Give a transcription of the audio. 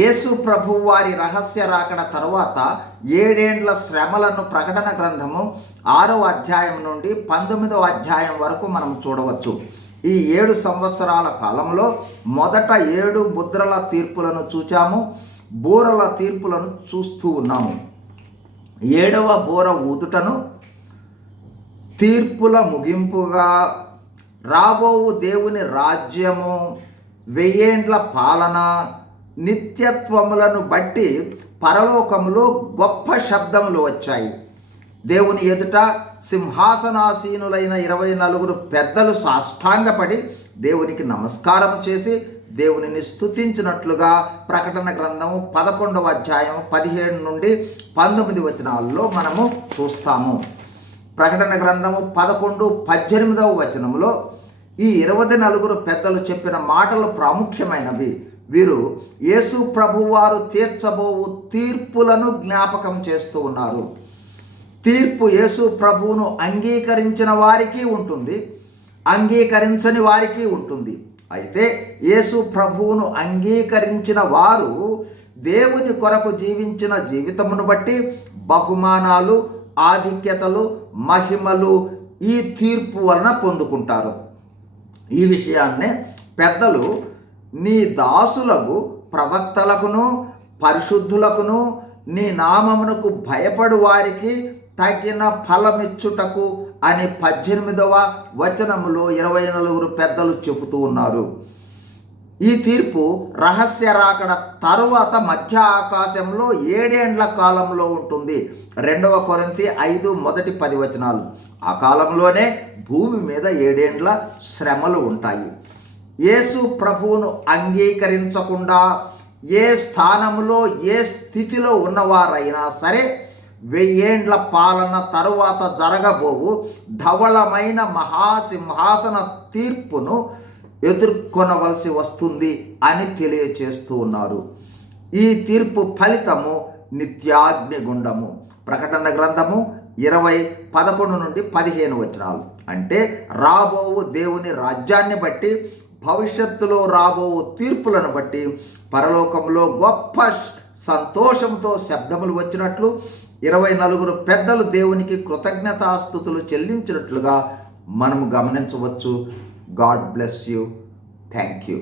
యేసు ప్రభు వారి రహస్య రాకడ తరువాత ఏడేండ్ల శ్రమలను ప్రకటన గ్రంథము ఆరవ అధ్యాయం నుండి పంతొమ్మిదవ అధ్యాయం వరకు మనం చూడవచ్చు. ఈ ఏడు సంవత్సరాల కాలంలో మొదట ఏడు ముద్రల తీర్పులను చూచాము బూరల తీర్పులను చూస్తూ ఉన్నాము. ఏడవ బూర ఊదుటను తీర్పుల ముగింపుగా రాబోవు దేవుని రాజ్యము వెయ్యేండ్ల పాలన నిత్యత్వములను బట్టి పరలోకములో గొప్ప శబ్దములు వచ్చాయి. దేవుని ఎదుట సింహాసనాసీనులైన ఇరవై నలుగురు పెద్దలు సాష్టాంగపడి దేవునికి నమస్కారం చేసి దేవునిని స్తుతించినట్లుగా ప్రకటన గ్రంథము పదకొండవ అధ్యాయం పదిహేడు నుండి పంతొమ్మిది వచనాల్లో మనము చూస్తాము. ప్రకటన గ్రంథము పదకొండు పద్దెనిమిదవ వచనంలో ఈ ఇరవై నలుగురు పెద్దలు చెప్పిన మాటలు ప్రాముఖ్యమైనవి. వీరు యేసు ప్రభువారు తీర్చబోవు తీర్పులను జ్ఞాపకం చేస్తూ ఉన్నారు. తీర్పు యేసు ప్రభువును అంగీకరించిన వారికి ఉంటుంది అంగీకరించని వారికి ఉంటుంది. అయితే యేసు ప్రభువును అంగీకరించిన వారు దేవుని కొరకు జీవించిన జీవితమును బట్టి బహుమానాలు ఆధిక్యతలు మహిమలు ఈ తీర్పు వలన పొందుకుంటారు. ఈ విషయాన్నే పెద్దలు నీ దాసులకు ప్రవక్తలకును పరిశుద్ధులకును నీ నామమునకు భయపడు వారికి తగిన ఫలమిచ్చుటకు అని పద్దెనిమిదవ వచనములో ఇరవై నలుగురు పెద్దలు చెబుతూ ఉన్నారు. ఈ తీర్పు రహస్య రాకడ తరువాత మధ్య ఆకాశంలో ఏడేండ్ల కాలంలో ఉంటుంది. రెండవ కొరంతి ఐదు మొదటి పది వచనాలు. ఆ కాలంలోనే భూమి మీద ఏడేండ్ల శ్రమలు ఉంటాయి. యేసు ప్రభువును అంగీకరించకుండా ఏ స్థానంలో ఏ స్థితిలో ఉన్నవారైనా సరే వెయ్యేండ్ల పాలన తరువాత జరగబోవు ధవళమైన మహాసింహాసన తీర్పును ఎదుర్కొనవలసి వస్తుంది అని తెలియచేస్తూ ఉన్నారు. ఈ తీర్పు ఫలితము నిత్యాగ్నిగుండము. ప్రకటన గ్రంథము ఇరవై పదకొండు నుండి పదిహేను వచనాలు. అంటే రాబోవు దేవుని రాజ్యాన్ని బట్టి భవిష్యత్తులో రాబోవు తీర్పులను బట్టి పరలోకంలో గొప్ప సంతోషంతో శబ్దములు వచ్చినట్లు ఇరవై నలుగురు పెద్దలు దేవునికి కృతజ్ఞతాస్థుతులు చెల్లించినట్లుగా మనము గమనించవచ్చు. God bless you. Thank you.